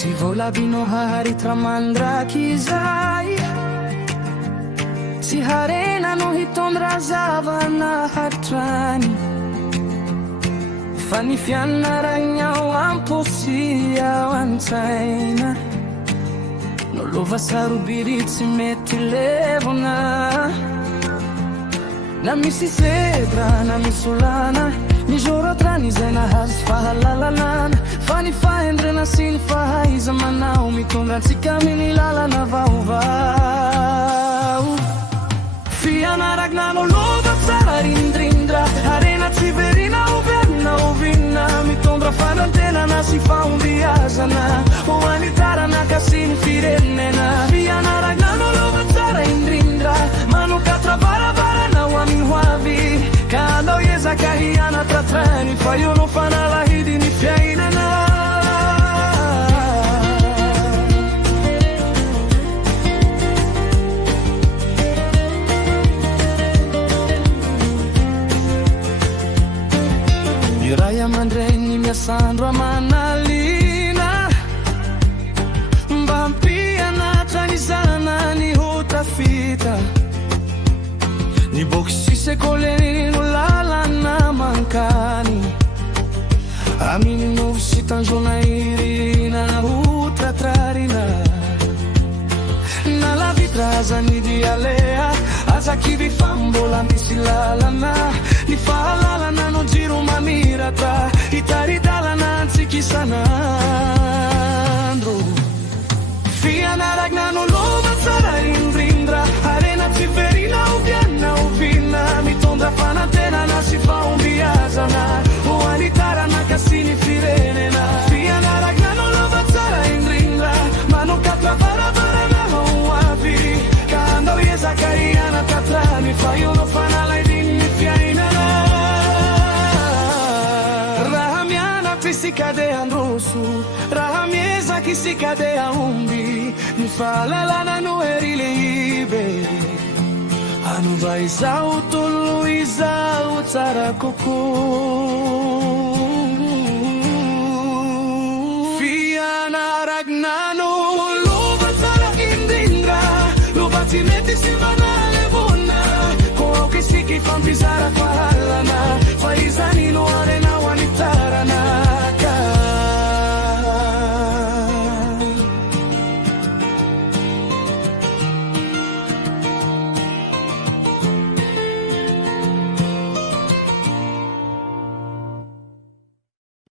Tsy volabino haritra mandraky izay, tsy harena no hitondra zavana hatrany, fa ny fianaragna ao amposy ao an-tsaina, nolova sarobiry tsy mety levona. Na misy zebra na misy olana, mizoratrany izay nahazo fahalalalana, fa ny fahendrena sy ny fahaiza manao mitondra antsika amin'ny lalana vaovao. Fianaragna nolova tsara rindrindra, harena tsy verina ovenina ovina, mitondra fanantenana sy fahombiazana ho an'ny taranaka sy ny firenena. Fianaragna nolova tsara indrindra, manokatra varavarana ho amin'ny hoavy, ka anao ezaka hianatratrany fa io no fanalahidy ny fiainana. Ny ray aman-dreny miasandro amanalina, mba hampianatra ny zanany ho tafita, ny boky sekoleny no lalana mankany, amin'ny novy sy tanjona irina ho tratrarina. Na lavitrazany dialea azakivy fa mbola misy lalana, ny fahalalana no jiro mamiratra, hitaridalana antsika isanandro. Fianaragna nolova tsara indrindra, harena tsy verina oviana ovina, mitondra fanantenana sy fahombiazana ho an'ny taranaka sy ny firenena. Fianaragna nolova tsara indrindra, manokatra varavarana ho avy, ka andao ezaka hianatatrany fa io no fanalahidy ny fiainana. Raha mianatra isika de handroso, raha miezaka isika de ahomby, ny fahalalana no hery lehibe, hanova izao tolo izao tsara kokoa.